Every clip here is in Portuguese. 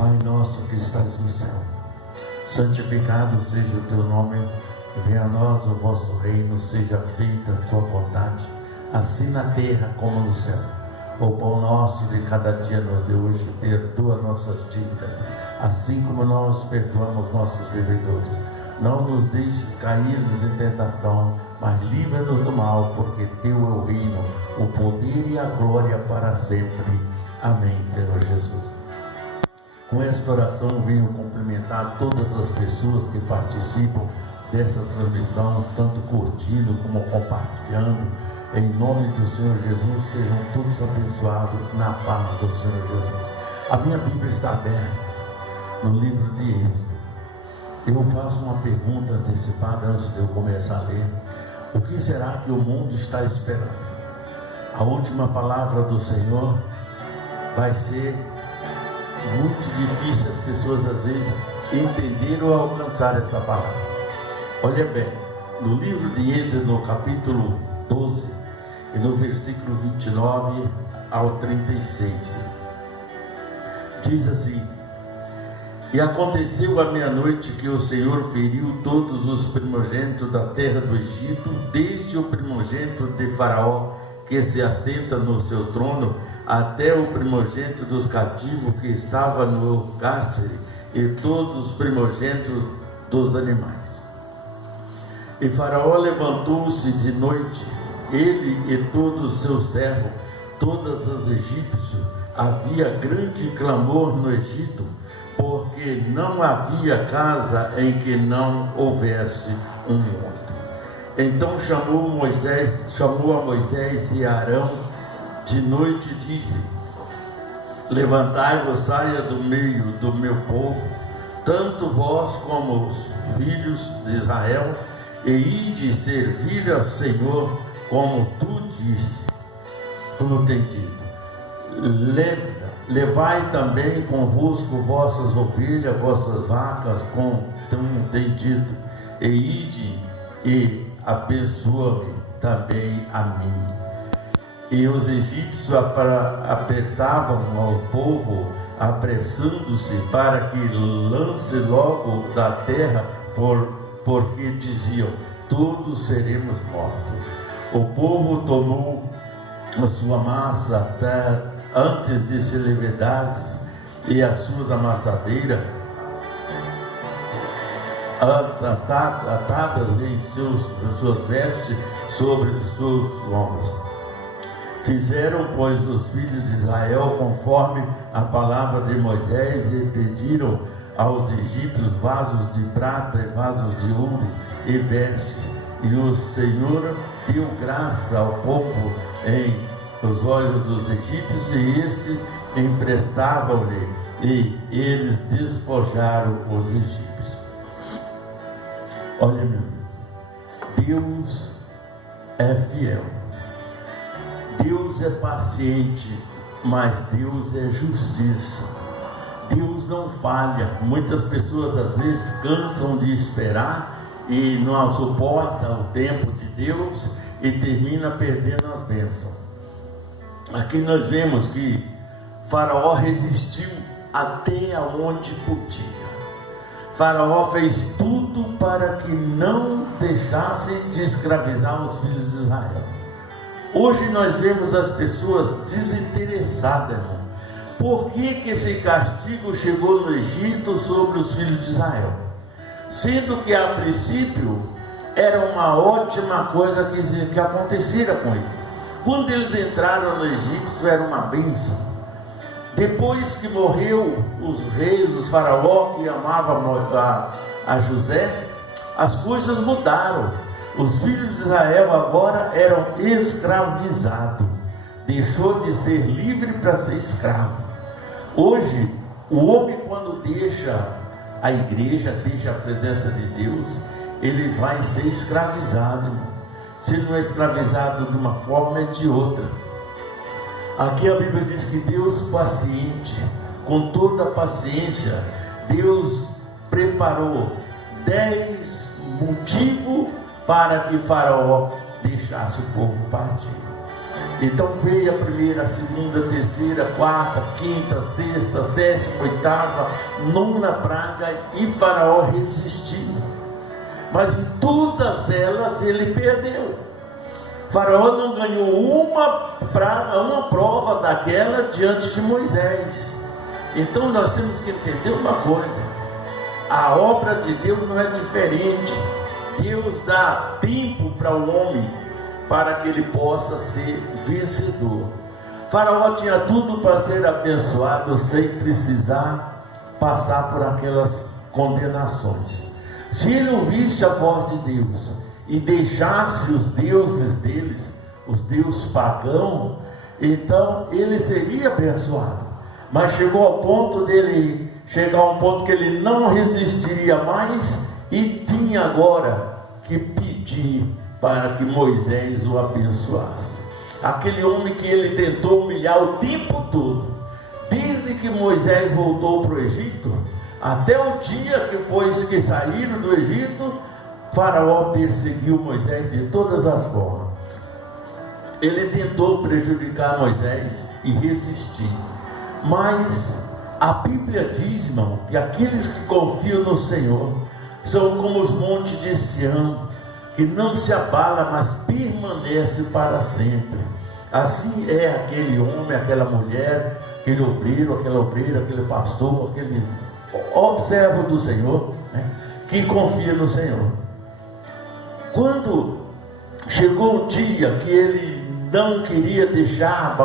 Pai nosso que estás no céu, santificado seja o teu nome, venha a nós o vosso reino, seja feita a tua vontade, assim na terra como no céu. O pão nosso de cada dia nos dê hoje, perdoa nossas dívidas, assim como nós perdoamos nossos devedores. Não nos deixes cairmos em tentação, mas livra-nos do mal, porque teu é o reino, o poder e a glória para sempre. Amém, Senhor Jesus. Com esta oração venho cumprimentar todas as pessoas que participam dessa transmissão, tanto curtindo como compartilhando. Em nome do Senhor Jesus, sejam todos abençoados na paz do Senhor Jesus. A minha Bíblia está aberta no livro de Êxodo. Eu faço uma pergunta antecipada antes de eu começar a ler. O que será que o mundo está esperando? A última palavra do Senhor vai ser muito difícil as pessoas às vezes entenderem ou alcançar essa palavra. Olha bem, no livro de Êxodo, no capítulo 12, e no versículo 29 ao 36, diz assim: E aconteceu à meia-noite que o Senhor feriu todos os primogênitos da terra do Egito, desde o primogênito de Faraó, que se assenta no seu trono, até o primogênito dos cativos que estava no cárcere, e todos os primogênitos dos animais. E Faraó levantou-se de noite, ele e todos os seus servos, todos os egípcios. Havia grande clamor no Egito, porque não havia casa em que não houvesse um morto. Então chamou a Moisés e a Arão de noite e disse: Levantai-vos, saia do meio do meu povo, tanto vós como os filhos de Israel, e ide servir ao Senhor, como tu disse, como tem dito. Levai também convosco vossas ovelhas, vossas vacas, como tem dito, e ide e abençoa-me também a mim. E os egípcios apertavam ao povo, apressando-se para que lance logo da terra, porque diziam: todos seremos mortos. O povo tomou a sua massa até antes de se levedar, e as suas amassadeiras atadas em suas vestes sobre os seus ombros. Fizeram, pois, os filhos de Israel conforme a palavra de Moisés, e pediram aos egípcios vasos de prata e vasos de ouro e vestes. E o Senhor deu graça ao povo os olhos dos egípcios, e estes emprestavam-lhe, e eles despojaram os egípcios. Olha, meu amigo, Deus é fiel, Deus é paciente, mas Deus é justiça. Deus não falha. Muitas pessoas às vezes cansam de esperar e não suportam o tempo de Deus e termina perdendo as bênçãos. Aqui nós vemos que Faraó resistiu até onde podia. Faraó fez tudo para que não deixasse de escravizar os filhos de Israel. Hoje nós vemos as pessoas desinteressadas, irmão. Por que esse castigo chegou no Egito sobre os filhos de Israel? Sendo que a princípio era uma ótima coisa que acontecera com eles. Quando eles entraram no Egito, era uma bênção. Depois que morreu os reis, os faraó que amavam a José, as coisas mudaram. Os filhos de Israel agora eram escravizados. Deixou de ser livre para ser escravo. Hoje, o homem, quando deixa a igreja, deixa a presença de Deus, ele vai ser escravizado. Se não é escravizado de uma forma, é de outra. Aqui a Bíblia diz que Deus paciente, com toda a paciência, Deus preparou 10 motivos para que Faraó deixasse o povo partir. Então veio a primeira, a segunda, a terceira, a quarta, a quinta, a sexta, a sétima, a oitava, nona praga, e Faraó resistiu. Mas em todas elas ele perdeu. Faraó não ganhou uma praga, uma prova daquela diante de Moisés. Então nós temos que entender uma coisa: a obra de Deus não é diferente. Deus dá tempo para o homem para que ele possa ser vencedor. Faraó tinha tudo para ser abençoado sem precisar passar por aquelas condenações. Se ele ouvisse a voz de Deus e deixasse os deuses deles, os deuses pagãos, então ele seria abençoado. Mas chegou ao ponto dele chegar a um ponto que ele não resistiria mais e tinha agora que pedir para que Moisés o abençoasse. Aquele homem que ele tentou humilhar o tempo todo, desde que Moisés voltou para o Egito, até o dia que saíram do Egito, Faraó perseguiu Moisés de todas as formas. Ele tentou prejudicar Moisés e resistir. Mas a Bíblia diz, irmão, que aqueles que confiam no Senhor são como os montes de Sião, que não se abala, mas permanece para sempre. Assim é aquele homem, aquela mulher, aquele obreiro, aquela obreira, aquele pastor, aquele servo do Senhor, né, que confia no Senhor. Quando chegou o dia que ele não queria deixar,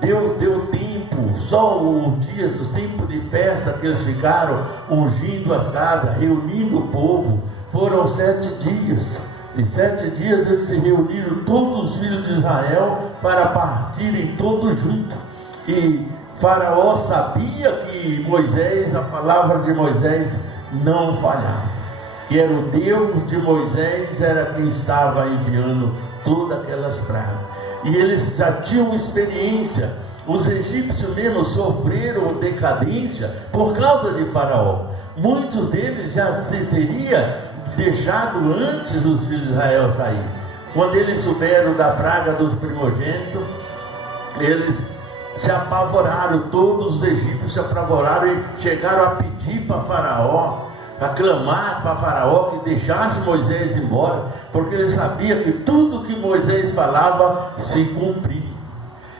Deus deu tempo, só os tempos de festa que eles ficaram ungindo as casas, reunindo o povo, foram 7 dias. Em 7 dias eles se reuniram, todos os filhos de Israel, para partirem todos juntos. E Faraó sabia que Moisés, a palavra de Moisés não falhava, que era o Deus de Moisés, era quem estava enviando todas aquelas pragas. E eles já tinham experiência. Os egípcios mesmo sofreram decadência por causa de Faraó. Muitos deles já se teria deixado antes os filhos de Israel sair. Quando eles souberam da praga dos primogênitos, eles se apavoraram, todos os egípcios se apavoraram e chegaram a pedir para Faraó, a clamar para Faraó que deixasse Moisés embora, porque ele sabia que tudo que Moisés falava se cumpria.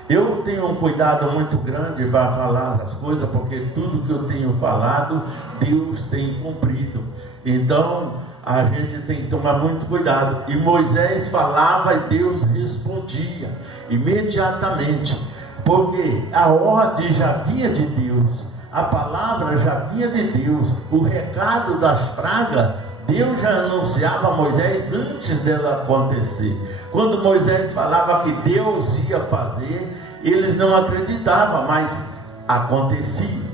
Eu tenho um cuidado muito grande para falar as coisas, porque tudo que eu tenho falado, Deus tem cumprido. Então a gente tem que tomar muito cuidado. E Moisés falava e Deus respondia imediatamente, porque a ordem já vinha de Deus, a palavra já vinha de Deus, o recado das pragas Deus já anunciava a Moisés antes dela acontecer. Quando Moisés falava que Deus ia fazer, eles não acreditavam, mas acontecia.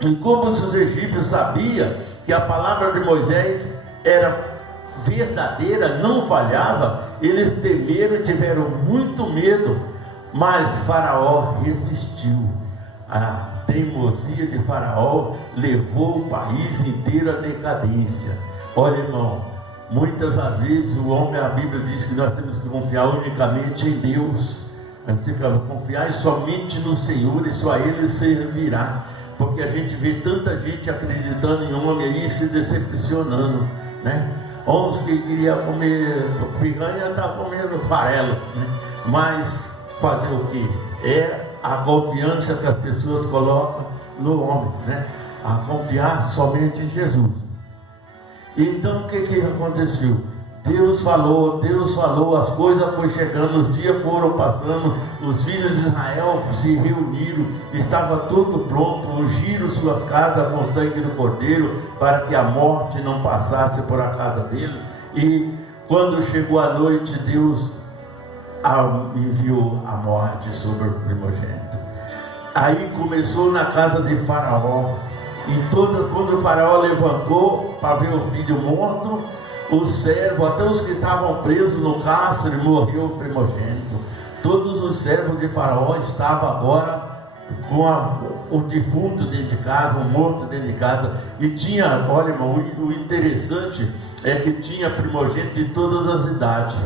E como os egípcios sabiam que a palavra de Moisés era verdadeira, não falhava, eles temeram e tiveram muito medo. Mas Faraó resistiu. A teimosia de Faraó levou o país inteiro à decadência. Olha, irmão, muitas das vezes o homem, a Bíblia diz que nós temos que confiar unicamente em Deus. Nós temos que confiar somente no Senhor e só a Ele servirá. Porque a gente vê tanta gente acreditando em homem aí e se decepcionando, né? Uns que queriam comer piranha estavam comendo farelo, né? Mas fazer o que? É a confiança que as pessoas colocam no homem, né? A confiar somente em Jesus. Então o que aconteceu? Deus falou, as coisas foram chegando, os dias foram passando, os filhos de Israel se reuniram, estava tudo pronto, ungiram suas casas com o sangue do Cordeiro, para que a morte não passasse por a casa deles. E quando chegou a noite, Deus enviou a morte sobre o primogênito. Aí começou na casa de Faraó, quando o Faraó levantou para ver o filho morto, os servos, até os que estavam presos no cárcere, morreu o primogênito. Todos os servos de Faraó estavam agora com o defunto dentro de casa, o morto dentro de casa. E tinha, olha, irmão, o interessante é que tinha primogênito de todas as idades,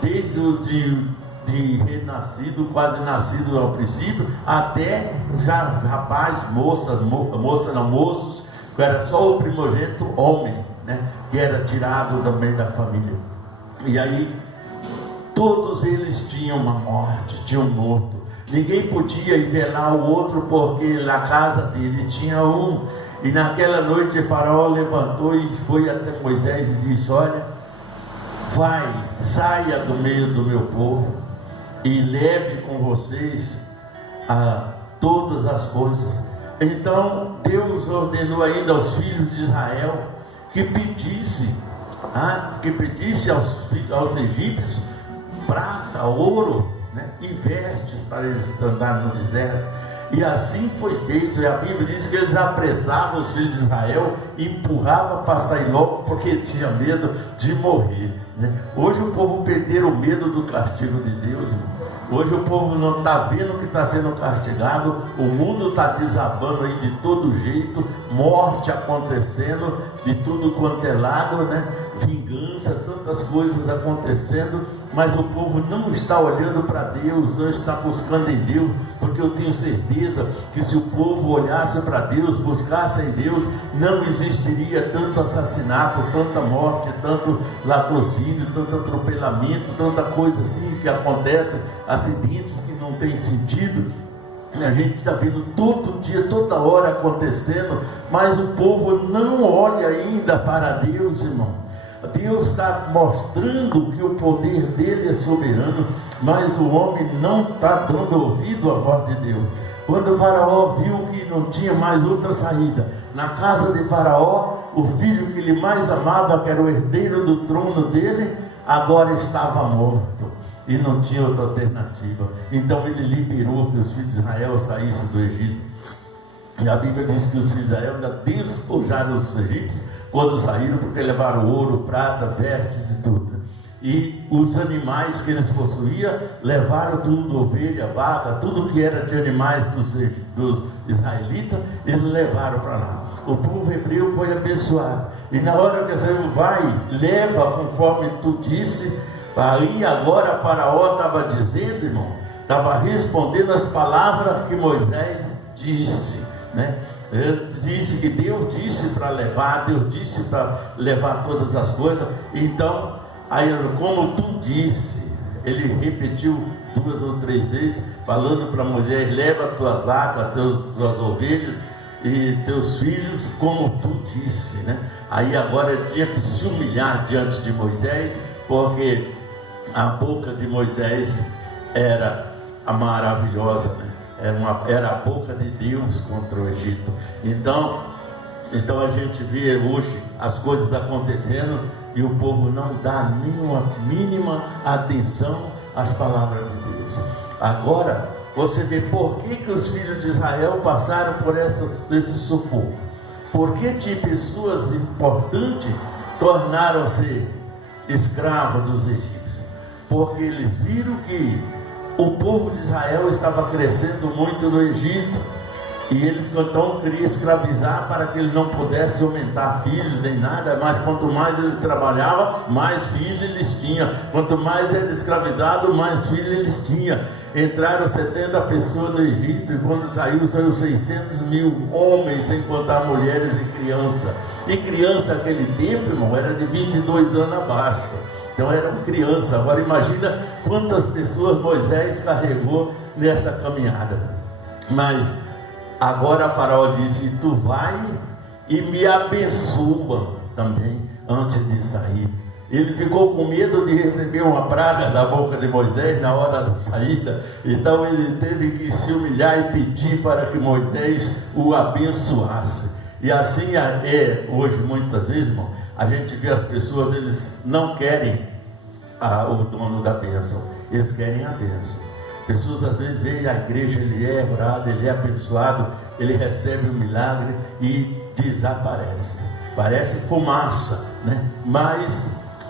desde o de de renascido, quase nascido ao princípio, até já rapaz, moços, que era só o primogênito homem, né, que era tirado do meio da família. E aí todos eles tinham uma morte, tinham morto. Ninguém podia ir velar o outro, porque na casa dele tinha um. E naquela noite Faraó levantou e foi até Moisés e disse: olha, vai, saia do meio do meu povo e leve com vocês todas as coisas. Então Deus ordenou ainda aos filhos de Israel que pedisse aos egípcios prata, ouro, né, e vestes para eles andarem no deserto. E assim foi feito. E a Bíblia diz que eles apressavam os filhos de Israel e empurravam para sair logo, porque tinha medo de morrer, né? Hoje o povo perdeu o medo do castigo de Deus, irmão. Hoje o povo não está vendo que está sendo castigado. O mundo está desabando aí de todo jeito, morte acontecendo de tudo quanto é lado, né? Vingança, tantas coisas acontecendo, mas o povo não está olhando para Deus, não está buscando em Deus, porque eu tenho certeza que se o povo olhasse para Deus, buscasse em Deus, não existiria tanto assassinato, tanta morte, tanto latrocínio, tanto atropelamento, tanta coisa assim que acontece, acidentes que não tem sentido. A gente está vendo todo dia, toda hora acontecendo, mas o povo não olha ainda para Deus, irmão. Deus está mostrando que o poder dele é soberano, mas o homem não está dando ouvido à voz de Deus. Quando o Faraó viu que não tinha mais outra saída, na casa de Faraó, o filho que ele mais amava, que era o herdeiro do trono dele, agora estava morto e não tinha outra alternativa. Então ele liberou que os filhos de Israel saíssem do Egito. E a Bíblia diz que os filhos de Israel ainda despojaram os egípcios quando saíram, porque levaram ouro, prata, vestes e tudo. E os animais que eles possuíam, levaram tudo, ovelha, vaca, tudo que era de animais dos israelitas, eles levaram para lá. O povo hebreu foi abençoado. E na hora que Senhor vai, leva conforme tu disse. Aí agora Faraó estava dizendo, irmão, estava respondendo as palavras que Moisés disse, né? Ele disse que Deus disse para levar, Deus disse para levar todas as coisas. Então, aí, como tu disse, ele repetiu 2 ou 3 vezes, falando para Moisés: leva tuas vacas, tuas ovelhas e teus filhos, como tu disse, né? Aí agora ele tinha que se humilhar diante de Moisés, porque a boca de Moisés era a maravilhosa, né? Era a boca de Deus contra o Egito. Então a gente vê hoje as coisas acontecendo e o povo não dá nenhuma mínima atenção às palavras de Deus. Agora você vê por que os filhos de Israel passaram por esse sufoco. Por que de pessoas importantes tornaram-se escravos dos egípcios? Porque eles viram que o povo de Israel estava crescendo muito no Egito, e eles então queriam escravizar para que eles não pudessem aumentar filhos nem nada, mas quanto mais eles trabalhavam, mais filhos eles tinham. Quanto mais eles escravizados, mais filhos eles tinham. Entraram 70 pessoas no Egito, e quando saiu 600.000 homens, sem contar mulheres e crianças. E criança naquele tempo, irmão, era de 22 anos abaixo. Então eram crianças. Agora imagina quantas pessoas Moisés carregou nessa caminhada. Mas agora Faraó disse: tu vai e me abençoa também antes de sair. Ele ficou com medo de receber uma praga da boca de Moisés na hora da saída. Então ele teve que se humilhar e pedir para que Moisés o abençoasse. E assim é hoje, muitas vezes, irmão, a gente vê as pessoas, eles não querem o dono da bênção, eles querem a bênção. Pessoas às vezes veem a igreja, ele é orado, ele é abençoado, ele recebe o milagre e desaparece. Parece fumaça, né? Mas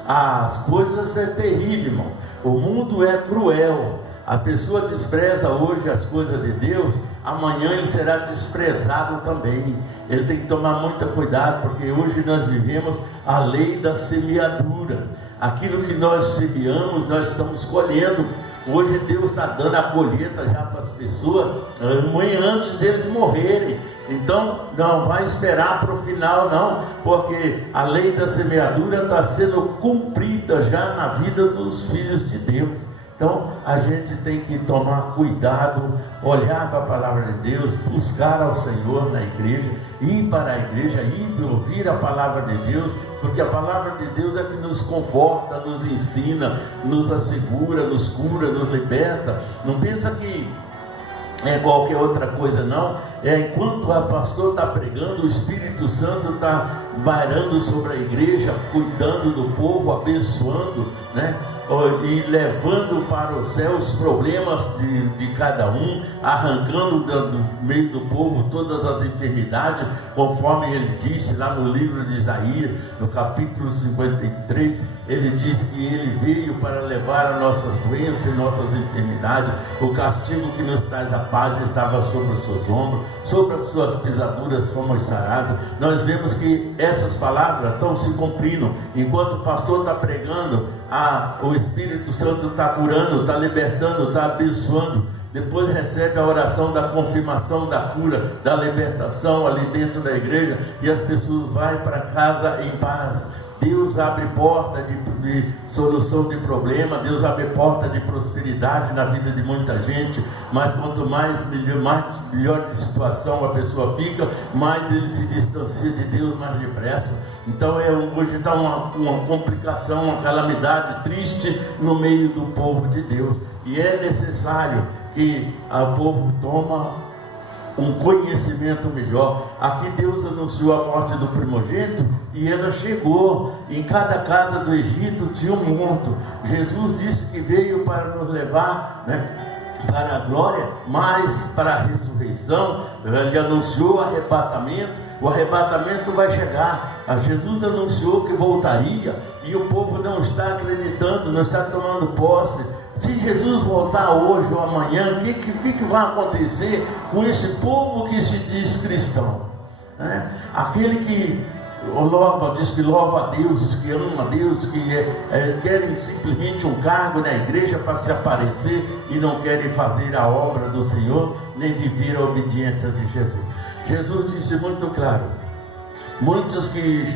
as coisas é terrível, irmão. O mundo é cruel. A pessoa despreza hoje as coisas de Deus, amanhã ele será desprezado também. Ele tem que tomar muito cuidado, porque hoje nós vivemos a lei da semeadura. Aquilo que nós semeamos, nós estamos colhendo. Hoje Deus está dando a colheita já para as pessoas, antes deles morrerem. Então não vai esperar para o final não, porque a lei da semeadura está sendo cumprida já na vida dos filhos de Deus. Então a gente tem que tomar cuidado, olhar para a palavra de Deus, buscar ao Senhor na igreja, ir para a igreja, ir ouvir a palavra de Deus, porque a palavra de Deus é que nos conforta, nos ensina, nos assegura, nos cura, nos liberta. Não pensa que é qualquer outra coisa não. Enquanto o pastor está pregando, o Espírito Santo está varando sobre a igreja, cuidando do povo, abençoando, né? E levando para o céu os problemas de cada um, arrancando do meio do povo todas as enfermidades, conforme ele disse lá no livro de Isaías, no capítulo 53, ele diz que ele veio para levar as nossas doenças e nossas enfermidades. O castigo que nos traz a paz estava sobre os seus ombros, sobre as suas pisaduras fomos sarados. Nós vemos que essas palavras estão se cumprindo. Enquanto o pastor está pregando, o Espírito Santo está curando, está libertando, está abençoando. Depois recebe a oração da confirmação da cura, da libertação ali dentro da igreja, e as pessoas vão para casa em paz. Deus abre porta de solução de problema, Deus abre porta de prosperidade na vida de muita gente. Mas quanto melhor de situação a pessoa fica, mais ele se distancia de Deus mais depressa. Então hoje está uma complicação, uma calamidade triste no meio do povo de Deus, e é necessário que o povo tome um conhecimento melhor. Aqui Deus anunciou a morte do primogênito, e ela chegou. Em cada casa do Egito tinha um morto. Jesus disse que veio para nos levar, né, para a glória, mas para a ressurreição. Ele anunciou o arrebatamento. O arrebatamento vai chegar. Jesus anunciou que voltaria, e o povo não está acreditando, não está tomando posse. Se Jesus voltar hoje ou amanhã, o que vai acontecer com esse povo que se diz cristão? Aquele que diz que louva a Deus, diz que ama a Deus, que querem simplesmente um cargo na igreja para se aparecer, e não querem fazer a obra do Senhor, nem viver a obediência de Jesus. Jesus disse muito claro: muitos que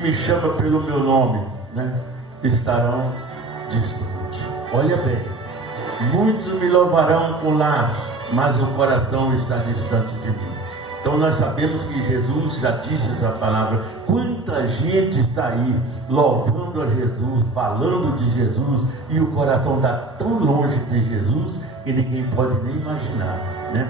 me chamam pelo meu nome, né, estarão distantes. Olha bem, muitos me louvarão com lábios, mas o coração está distante de mim. Então nós sabemos que Jesus já disse essa palavra. Quanta gente está aí louvando a Jesus, falando de Jesus, e o coração está tão longe de Jesus que ninguém pode nem imaginar, né?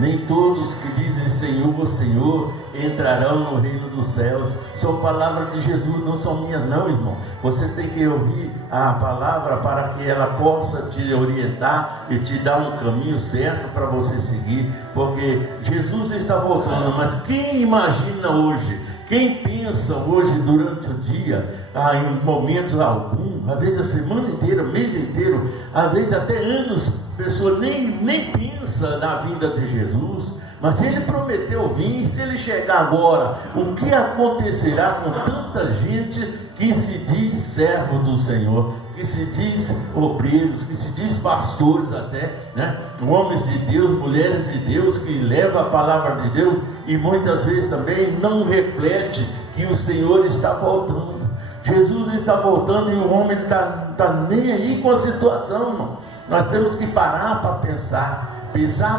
Nem todos que dizem Senhor, Senhor, entrarão no reino dos céus. São palavras de Jesus, não são minhas não, irmão. Você tem que ouvir a palavra para que ela possa te orientar e te dar um caminho certo para você seguir. Porque Jesus está voltando, mas quem imagina hoje, quem pensa hoje durante o dia, em momentos algum, às vezes a semana inteira, mês inteiro, às vezes até anos, a pessoa nem pensa na vinda de Jesus. Mas ele prometeu vir. Se ele chegar agora, o que acontecerá com tanta gente que se diz servo do Senhor, que se diz obreiros, que se diz pastores até, né? Homens de Deus, mulheres de Deus, que levam a palavra de Deus, e muitas vezes também não reflete que o Senhor está voltando. Jesus está voltando, e o homem está nem aí com a situação, irmão. Nós temos que parar para pensar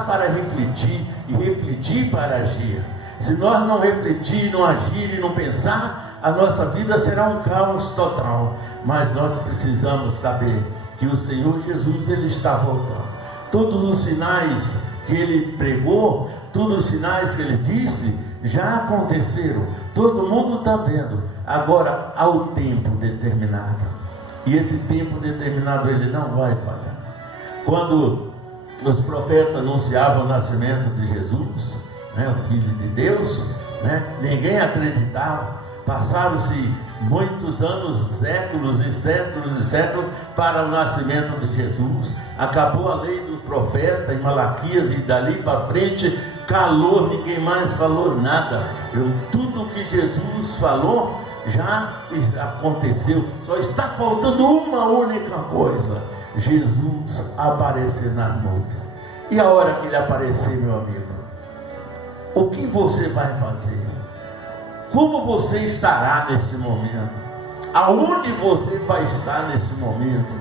para refletir, e refletir para agir. Se nós não refletir, não agir e não pensar, a nossa vida será um caos total. Mas nós precisamos saber que o Senhor Jesus, Ele está voltando. Todos os sinais que Ele pregou, todos os sinais que Ele disse, já aconteceram. Todo mundo está vendo. Agora há o tempo determinado, e esse tempo determinado Ele não vai falhar. Quando os profetas anunciavam o nascimento de Jesus, né, o Filho de Deus, né, ninguém acreditava. Passaram-se muitos anos, séculos e séculos e séculos para o nascimento de Jesus. Acabou a lei dos profetas em Malaquias, e dali para frente calou, ninguém mais falou nada. Tudo que Jesus falou já aconteceu, só está faltando uma única coisa: Jesus aparecer nas nuvens. E a hora que ele aparecer, meu amigo, o que você vai fazer? Como você estará nesse momento? Aonde você vai estar nesse momento?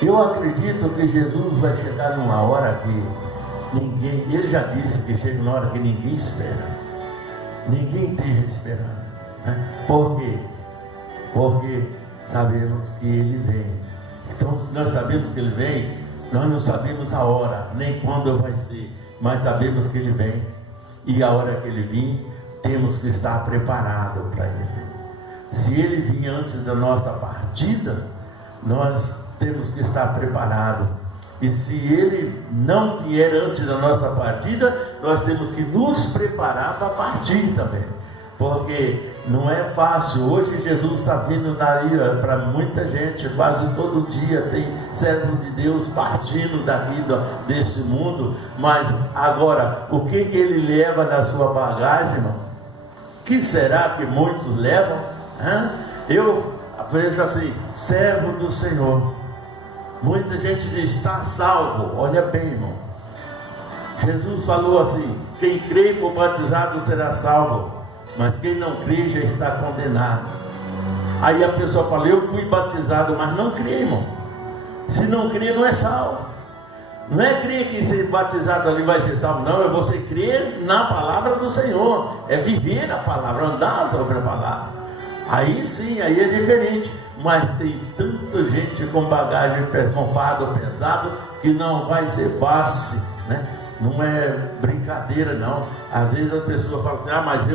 Eu acredito que Jesus vai chegar numa hora que ninguém, ele já disse que chega numa hora que ninguém espera. Ninguém esteja esperando, né? Por quê? Porque sabemos que ele vem. Então, se nós sabemos que ele vem, nós não sabemos a hora, nem quando vai ser, mas sabemos que ele vem. E a hora que ele vir, temos que estar preparados para ele. Se ele vir antes da nossa partida, nós temos que estar preparados. E se ele não vier antes da nossa partida, nós temos que nos preparar para partir também. Porque não é fácil. Hoje Jesus está vindo para muita gente, quase todo dia tem servo de Deus partindo daqui desse mundo. Mas agora, o que ele leva na sua bagagem, irmão? O que será que muitos levam? Eu vejo assim, servo do Senhor. Muita gente diz, está salvo. Olha bem, irmão, Jesus falou assim: quem crê e for batizado será salvo, mas quem não crê já está condenado. Aí a pessoa fala, eu fui batizado, mas não crê, irmão. Se não crê, não é salvo. Não é crer que ser batizado ali vai ser salvo, não. É você crer na palavra do Senhor, é viver a palavra, andar sobre a palavra. Aí sim, aí é diferente. Mas tem tanta gente com bagagem, com fardo pesado, que não vai ser fácil, né? Não é brincadeira, não. Às vezes a pessoa fala assim, mas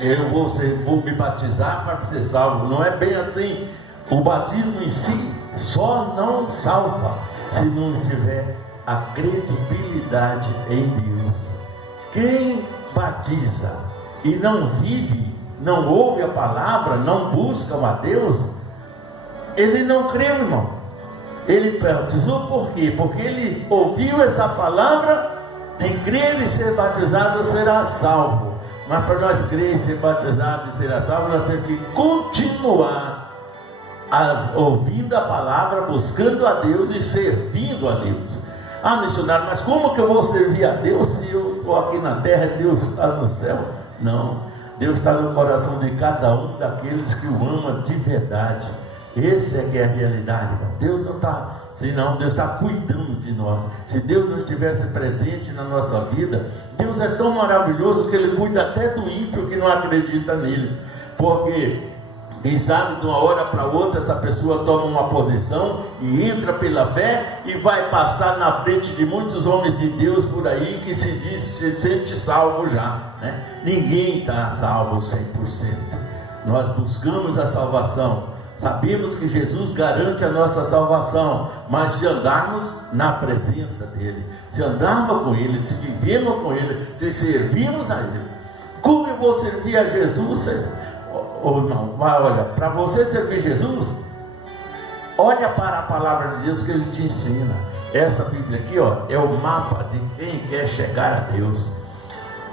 eu vou me batizar para ser salvo. Não é bem assim. O batismo em si só não salva se não tiver a credibilidade em Deus. Quem batiza e não vive, não ouve a palavra, não busca a Deus, ele não creu, irmão. Ele batizou por quê? Porque ele ouviu essa palavra de crer e ser batizado será salvo. Mas para nós crer e ser batizado e ser salvo, nós temos que continuar ouvindo a palavra, buscando a Deus e servindo a Deus. Missionário, mas como que eu vou servir a Deus se eu estou aqui na terra e Deus está no céu? Não, Deus está no coração de cada um daqueles que o ama de verdade. Essa é que é a realidade, irmão. Deus não está, senão Deus está cuidando de nós. Se Deus não estivesse presente na nossa vida, Deus é tão maravilhoso que Ele cuida até do ímpio que não acredita nele. Porque quem sabe de uma hora para outra essa pessoa toma uma posição e entra pela fé e vai passar na frente de muitos homens de Deus por aí que se sente salvo já, né? Ninguém está salvo 100%. Nós buscamos a salvação. Sabemos que Jesus garante a nossa salvação, mas se andarmos na presença dEle, se andarmos com Ele, se vivemos com Ele, se servirmos a Ele. Como eu vou servir a Jesus? Ou não? Olha, para você servir Jesus, olha para a palavra de Deus que Ele te ensina. Essa Bíblia aqui, é o mapa de quem quer chegar a Deus.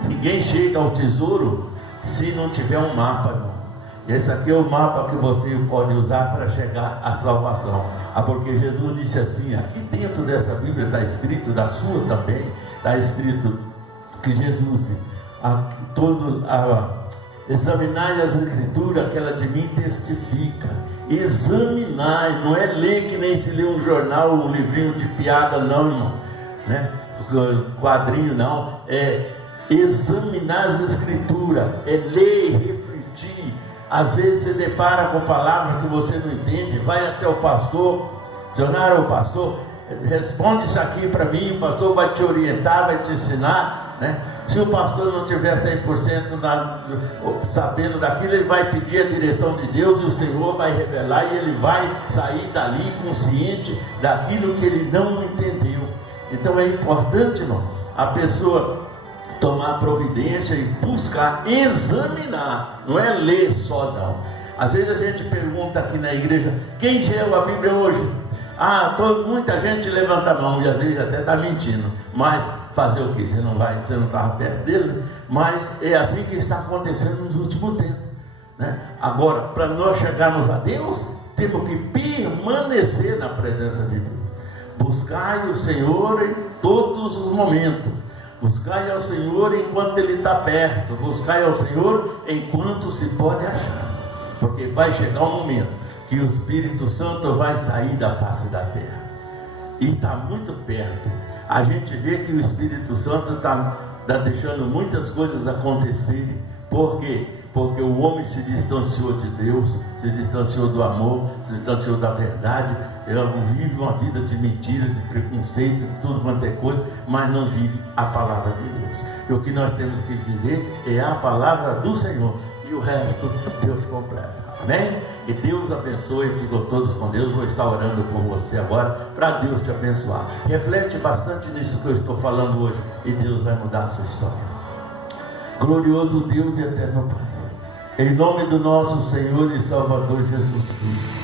Ninguém chega ao tesouro se não tiver um mapa, irmão. Esse aqui é o mapa que você pode usar para chegar à salvação. Porque Jesus disse assim, aqui dentro dessa Bíblia está escrito, da sua também, está escrito que Jesus, examinai as escrituras, que ela de mim testifica. Examinai, não é ler que nem se lê um jornal, um livrinho de piada, não, irmão, né? Quadrinho, não. É examinar as escrituras, é ler e refletir. Às vezes você depara com palavras que você não entende, vai até o pastor, o pastor, responde isso aqui para mim, o pastor vai te orientar, vai te ensinar, né? Se o pastor não tiver 100% sabendo daquilo, ele vai pedir a direção de Deus e o Senhor vai revelar e ele vai sair dali consciente daquilo que ele não entendeu. Então é importante, irmão, a pessoa tomar providência e buscar examinar, não é ler só não. Às vezes a gente pergunta aqui na igreja, quem leu a Bíblia hoje? Muita gente levanta a mão e às vezes até está mentindo, mas fazer o que? Você não estava perto dele, mas é assim que está acontecendo nos últimos tempos. né? Agora, para nós chegarmos a Deus, temos que permanecer na presença de Deus. Buscai o Senhor em todos os momentos. Buscai ao Senhor enquanto Ele está perto. Buscai ao Senhor enquanto se pode achar. Porque vai chegar um momento que o Espírito Santo vai sair da face da terra. E está muito perto. A gente vê que o Espírito Santo está deixando muitas coisas acontecerem. Por quê? Porque o homem se distanciou de Deus, se distanciou do amor, se distanciou da verdade. Ele vive uma vida de mentira, de preconceito, de tudo quanto é coisa, mas não vive a palavra de Deus. E o que nós temos que viver é a palavra do Senhor, e o resto Deus completa. Amém? Que Deus abençoe. Ficam todos com Deus. Vou estar orando por você agora, para Deus te abençoar. Reflete bastante nisso que eu estou falando hoje, e Deus vai mudar a sua história. Glorioso Deus e eterno Pai, em nome do nosso Senhor e Salvador Jesus Cristo,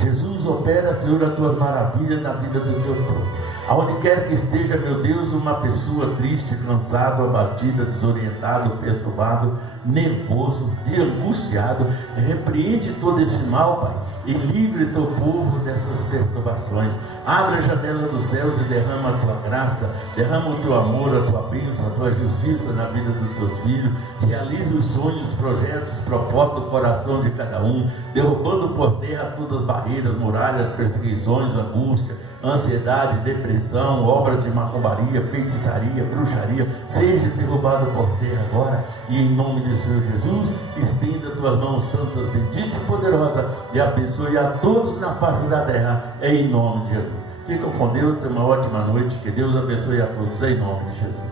Jesus, opera, Senhor, as tuas maravilhas na vida do teu povo. Aonde quer que esteja, meu Deus, uma pessoa triste, cansado, abatida, desorientado, perturbado, nervoso, angustiado, repreende todo esse mal, Pai, e livre teu povo dessas perturbações. Abre a janela dos céus e derrama a tua graça, derrama o teu amor, a tua bênção, a tua justiça na vida dos teus filhos. Realiza os sonhos, projetos, propósitos do coração de cada um, derrubando por terra todas as barreiras, muralhas, perseguições, angústia, ansiedade, depressão, obras de macumbaria, feitiçaria, bruxaria, seja derrubado por terra agora, e em nome do Senhor Jesus, estenda tuas mãos santas, bendita e poderosa, e abençoe a todos na face da terra, em nome de Jesus. Ficam com Deus, tenham uma ótima noite, que Deus abençoe a todos, em nome de Jesus.